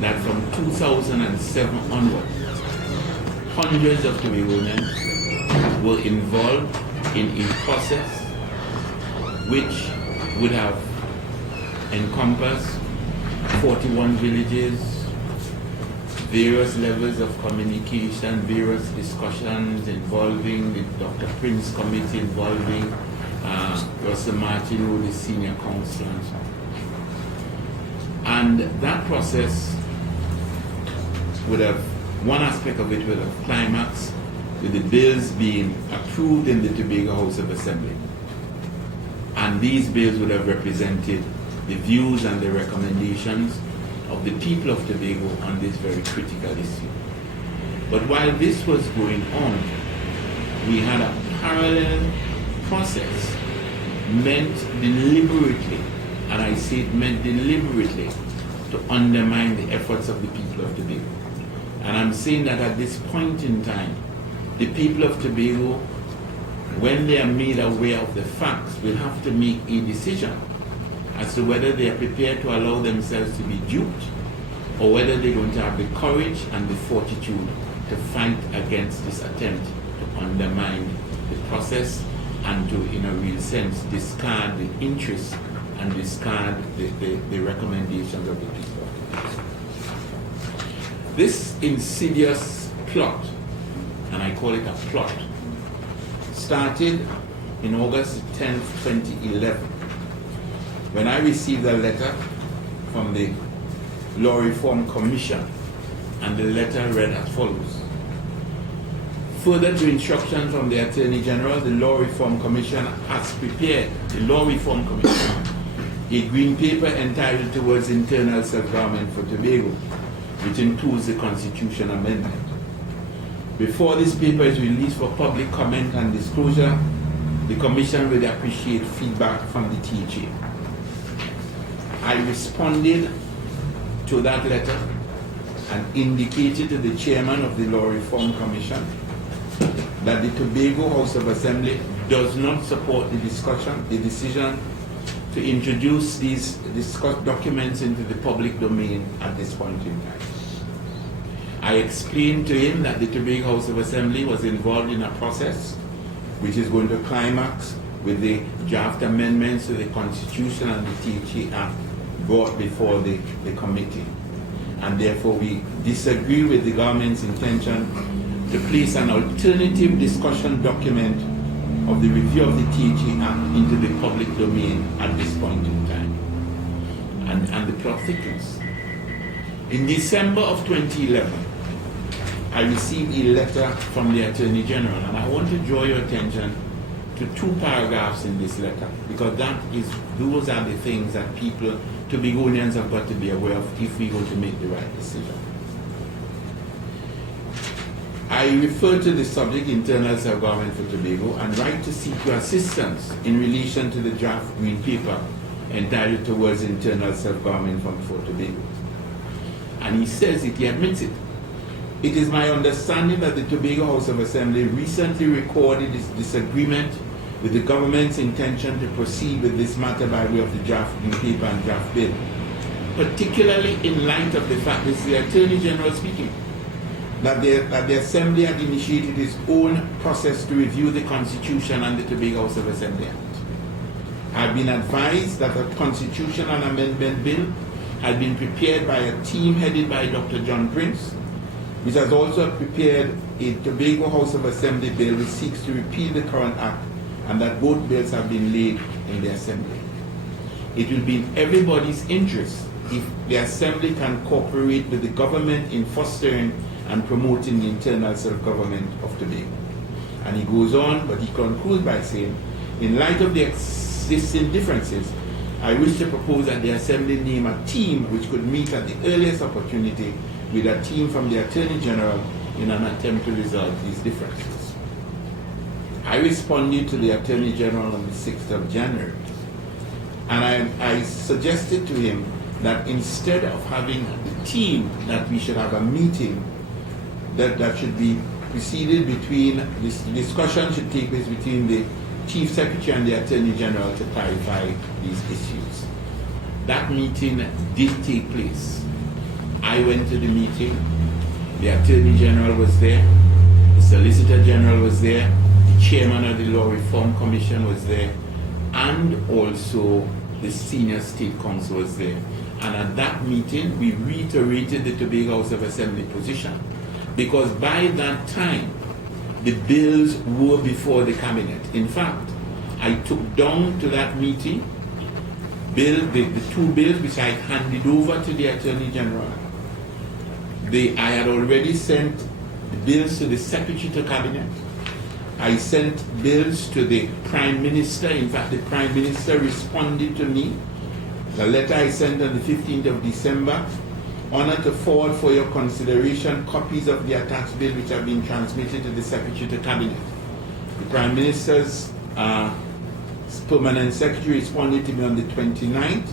that from 2007 onwards, hundreds of Tobagonians were involved in a process which would have encompassed 41 villages, various levels of communication, various discussions involving the Dr. Prince Committee, involving Russell Martin, who is the senior counsel, and so on. And that process would have, one aspect of it would have climaxed with the bills being approved in the Tobago House of Assembly. And these bills would have represented the views and the recommendations of the people of Tobago on this very critical issue. But while this was going on, we had a parallel process meant deliberately, and I say it meant deliberately, to undermine the efforts of the people of Tobago. And I'm saying that at this point in time, the people of Tobago, when they are made aware of the facts, will have to make a decision as to whether they are prepared to allow themselves to be duped, or whether they're going to have the courage and the fortitude to fight against this attempt to undermine the process and to, in a real sense, discard the interests and discard the recommendations of the people. This insidious plot, and I call it a plot, started in August 10th, 2011, when I received a letter from the Law Reform Commission, and the letter read as follows. Further to instruction from the Attorney General, the Law Reform Commission has prepared, the Law Reform Commission, a green paper entitled Towards Internal Self-Government for Tobago, which includes the Constitution Amendment. Before this paper is released for public comment and disclosure, the Commission would appreciate feedback from the T.H.A. I responded to that letter and indicated to the chairman of the Law Reform Commission that the Tobago House of Assembly does not support the decision to introduce these documents into the public domain at this point in time. I explained to him that the Tobago House of Assembly was involved in a process which is going to climax with the draft amendments to the Constitution and the T.H.A Act brought before the committee. And therefore we disagree with the government's intention to place an alternative discussion document of the review of the T.H.A Act into the public domain at this point in time. And the plot thickens. In December of 2011, I received a letter from the Attorney General, and I want to draw your attention to two paragraphs in this letter, because those are the things that people, Tobagonians, have got to be aware of if we're going to make the right decision. I refer to the subject, internal self-government for Tobago, and write to seek your assistance in relation to the draft green paper entitled Towards Internal Self-Government for Tobago. And he says it, he admits it. It is my understanding that the Tobago House of Assembly recently recorded its disagreement with the government's intention to proceed with this matter by way of the draft green paper and draft bill, particularly in light of the fact, this is the Attorney General speaking, that the Assembly had initiated its own process to review the Constitution and the Tobago House of Assembly Act. I have been advised that a constitutional amendment bill had been prepared by a team headed by Dr. John Prince, which has also prepared a Tobago House of Assembly bill which seeks to repeal the current act, and that both bills have been laid in the Assembly. It will be in everybody's interest if the Assembly can cooperate with the government in fostering and promoting the internal self-government of Tobago. And he goes on, but he concludes by saying, in light of the existing differences, I wish to propose that the Assembly name a team which could meet at the earliest opportunity with a team from the Attorney General in an attempt to resolve these differences. I responded to the Attorney General on the 6th of January, and I suggested to him that instead of having the team, that we should have a meeting that should be preceded between, this discussion should take place between the Chief Secretary and the Attorney General to clarify these issues. That meeting did take place. I went to the meeting. The Attorney General was there. The Solicitor General was there. The Chairman of the Law Reform Commission was there. And also the Senior State Counsel was there. And at that meeting, we reiterated the Tobago House of Assembly position, because by that time, the bills were before the cabinet. In fact, I took down to that meeting the two bills which I handed over to the Attorney General. I had already sent the bills to the Secretary to Cabinet. I sent bills to the Prime Minister. In fact, the Prime Minister responded to me. The letter I sent on the 15th of December, honored to forward for your consideration copies of the attached bill which have been transmitted to the Secretary to Cabinet. The Prime Minister's Permanent Secretary responded to me on the 29th.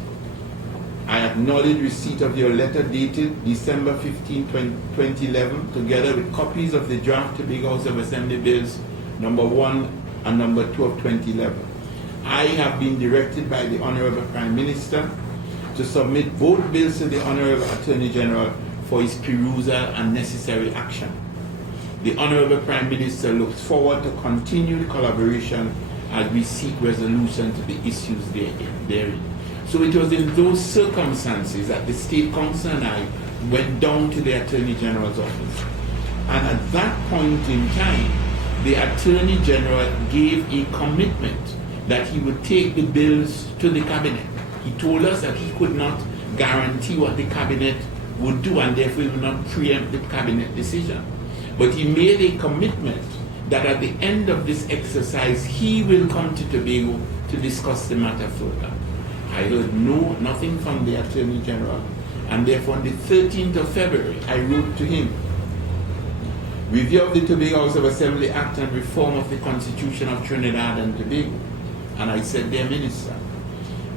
I acknowledged receipt of your letter dated December 15, 2011, together with copies of the draft Tobago House of Assembly bills number 1 and number 2 of 2011. I have been directed by the Honorable Prime Minister to submit both bills to the Honorable Attorney General for his perusal and necessary action. The Honorable Prime Minister looks forward to continued collaboration as we seek resolution to the issues therein. So it was in those circumstances that the State Counsel and I went down to the Attorney General's office. And at that point in time, the Attorney General gave a commitment that he would take the bills to the Cabinet. He told us that he could not guarantee what the Cabinet would do, and therefore he would not preempt the Cabinet decision. But he made a commitment that at the end of this exercise, he will come to Tobago to discuss the matter further. I heard nothing from the Attorney General, and therefore on the 13th of February, I wrote to him, review of the Tobago House of Assembly Act and reform of the Constitution of Trinidad and Tobago. And I said, dear Minister,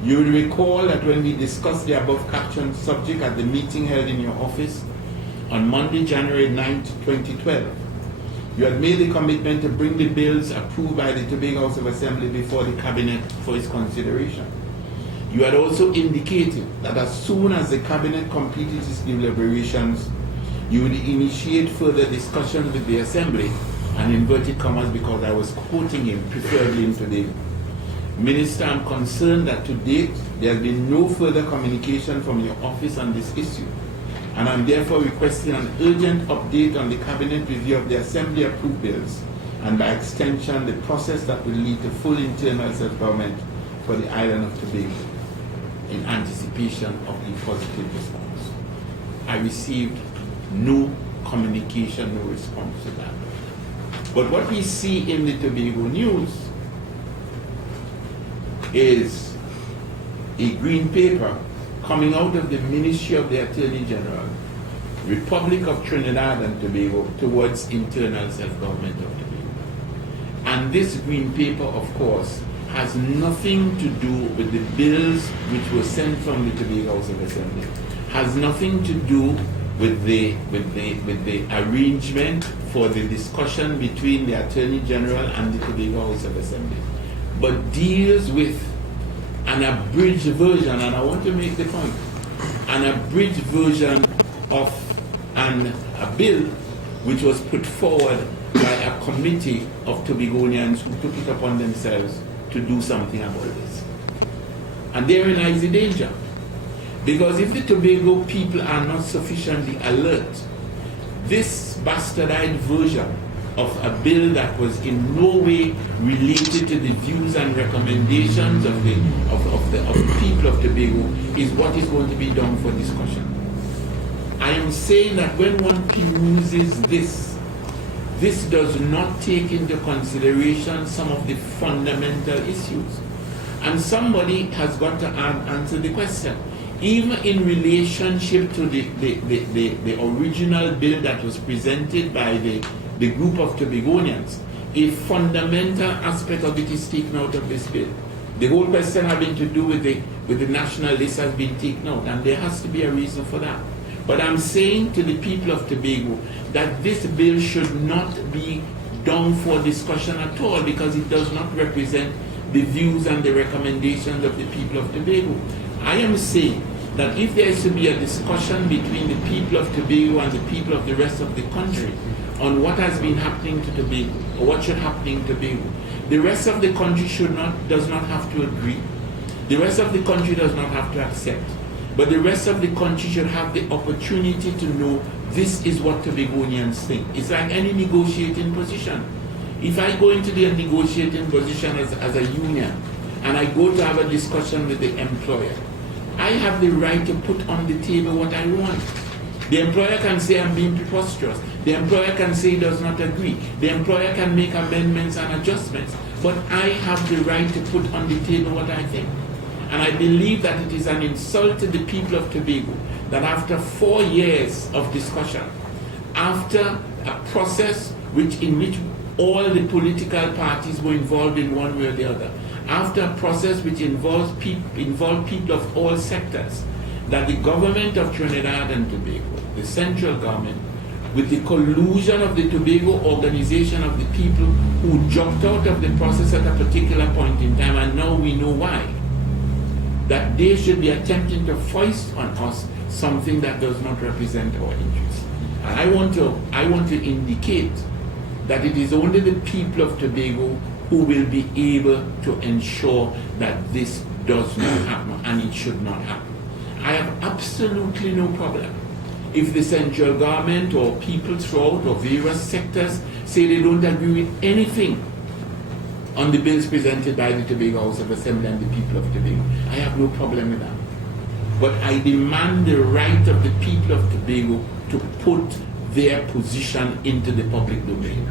you will recall that when we discussed the above captioned subject at the meeting held in your office on Monday, January 9, 2012, you had made the commitment to bring the bills approved by the Tobago House of Assembly before the Cabinet for its consideration. You had also indicated that as soon as the Cabinet completed its deliberations, you would initiate further discussions with the Assembly, and inverted commas because I was quoting him, preferably in Tobago. Minister, I'm concerned that to date there has been no further communication from your office on this issue, and I'm therefore requesting an urgent update on the Cabinet review of the Assembly approved bills, and by extension the process that will lead to full internal self-government for the island of Tobago, in anticipation of a positive response. I received no communication, no response to that. But what we see in the Tobago news is a green paper coming out of the Ministry of the Attorney General, Republic of Trinidad and Tobago, towards internal self-government of Tobago. And this green paper, of course, has nothing to do with the bills which were sent from the Tobago House of Assembly, has nothing to do with the arrangement for the discussion between the Attorney General and the Tobago House of Assembly, but deals with an abridged version, and I want to make the point, an abridged version of a bill which was put forward by a committee of Tobagonians who took it upon themselves to do something about this. And therein lies the danger. Because if the Tobago people are not sufficiently alert, this bastardized version of a bill that was in no way related to the views and recommendations of the people of Tobago is what is going to be done for discussion. I am saying that when one peruses this does not take into consideration some of the fundamental issues. And somebody has got to answer the question. Even in relationship to the original bill that was presented by the group of Tobagonians, a fundamental aspect of it is taken out of this bill. The whole question having to do with the national list has been taken out, and there has to be a reason for that. But I'm saying to the people of Tobago that this bill should not be done for discussion at all, because it does not represent the views and the recommendations of the people of Tobago. I am saying that if there is to be a discussion between the people of Tobago and the people of the rest of the country on what has been happening to Tobago or what should happen in Tobago, the rest of the country does not have to agree. The rest of the country does not have to accept. But the rest of the country should have the opportunity to know this is what Tobagonians think. It's like any negotiating position. If I go into the negotiating position as a union and I go to have a discussion with the employer, I have the right to put on the table what I want. The employer can say I'm being preposterous. The employer can say he does not agree. The employer can make amendments and adjustments. But I have the right to put on the table what I think. And I believe that it is an insult to the people of Tobago that after 4 years of discussion, after a process in which all the political parties were involved in one way or the other, after a process which involved people of all sectors, that the government of Trinidad and Tobago, the central government, with the collusion of the Tobago Organization of the people who dropped out of the process at a particular point in time, and now we know why, that they should be attempting to foist on us something that does not represent our interests. And I want to indicate that it is only the people of Tobago who will be able to ensure that this does not happen, and it should not happen. I have absolutely no problem if the central government or people throughout or various sectors say they don't agree with anything on the bills presented by the Tobago House of Assembly and the people of Tobago. I have no problem with that. But I demand the right of the people of Tobago to put their position into the public domain.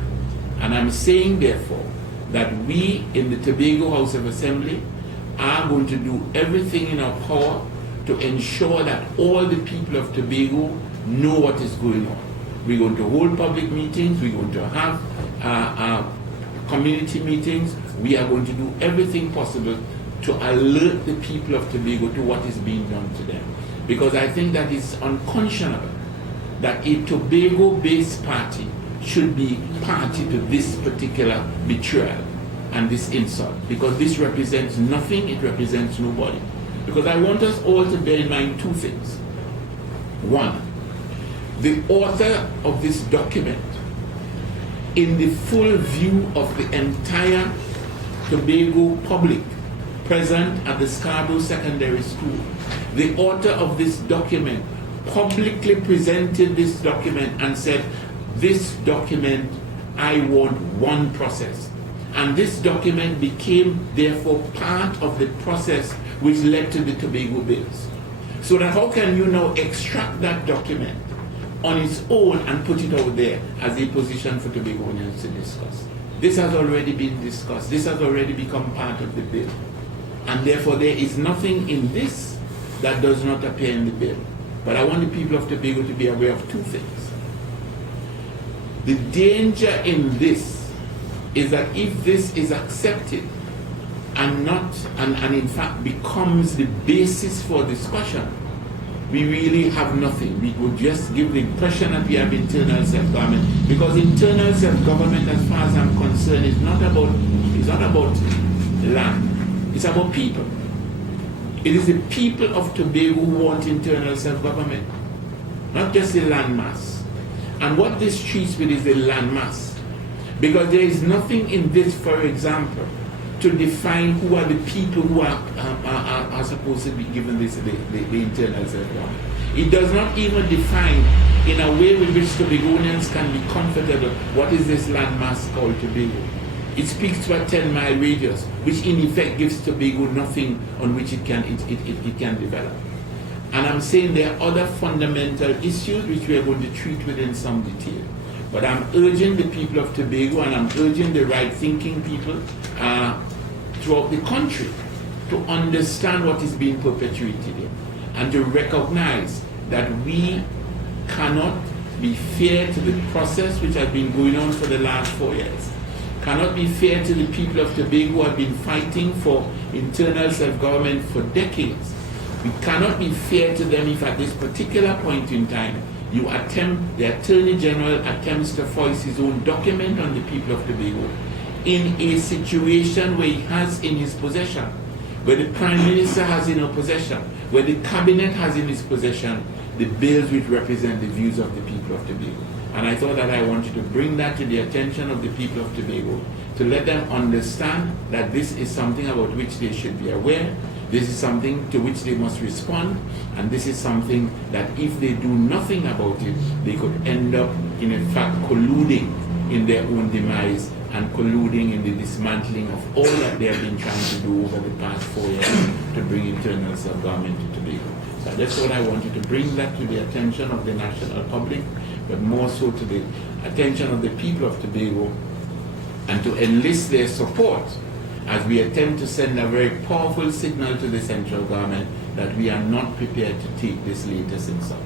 And I'm saying, therefore, that we in the Tobago House of Assembly are going to do everything in our power to ensure that all the people of Tobago know what is going on. We're going to hold public meetings, we're going to have community meetings. We are going to do everything possible to alert the people of Tobago to what is being done to them. Because I think that it's unconscionable that a Tobago-based party should be party to this particular betrayal and this insult. Because this represents nothing, it represents nobody. Because I want us all to bear in mind two things. One, the author of this document, in the full view of the entire Tobago public present at the Scarborough Secondary School, the author of this document publicly presented this document and said, this document, I want one process. And this document became, therefore, part of the process which led to the Tobago bills. So that how can you now extract that document on its own and put it out there as a position for Tobagonians to discuss? This has already been discussed. This has already become part of the bill. And therefore there is nothing in this that does not appear in the bill. But I want the people of Tobago to be aware of two things. The danger in this is that if this is accepted and in fact becomes the basis for discussion, we really have nothing. We would just give the impression that we have internal self-government, because internal self-government, as far as I'm concerned, is not about land. It's about people. It is the people of Tobago who want internal self-government, not just the landmass. And what this treats with is the landmass, because there is nothing in this, for example, to define who are the people who are supposed to be given this the internal self-government. It does not even define in a way with which Tobagonians can be comfortable what is this landmass called Tobago. It speaks to a 10-mile radius, which in effect gives Tobago nothing on which it can develop. And I'm saying there are other fundamental issues which we are going to treat within some detail. But I'm urging the people of Tobago, and I'm urging the right-thinking people throughout the country to understand what is being perpetuated here, and to recognize that we cannot be fair to the process which has been going on for the last 4 years, cannot be fair to the people of Tobago who have been fighting for internal self-government for decades. We cannot be fair to them if at this particular point in time the Attorney General attempts to foist his own document on the people of Tobago in a situation where he has in his possession, where the Prime Minister has in her possession, where the cabinet has in its possession the bills which represent the views of the people of Tobago. And I thought that I wanted to bring that to the attention of the people of Tobago, to let them understand that this is something about which they should be aware, this is something to which they must respond, and this is something that if they do nothing about it, they could end up, in fact, colluding in their own demise and colluding in the dismantling of all that they have been trying to do over the past 4 years to bring internal self-government to Tobago. So that's what I wanted to bring that to the attention of the national public, but more so to the attention of the people of Tobago, and to enlist their support as we attempt to send a very powerful signal to the central government that we are not prepared to take this latest insult.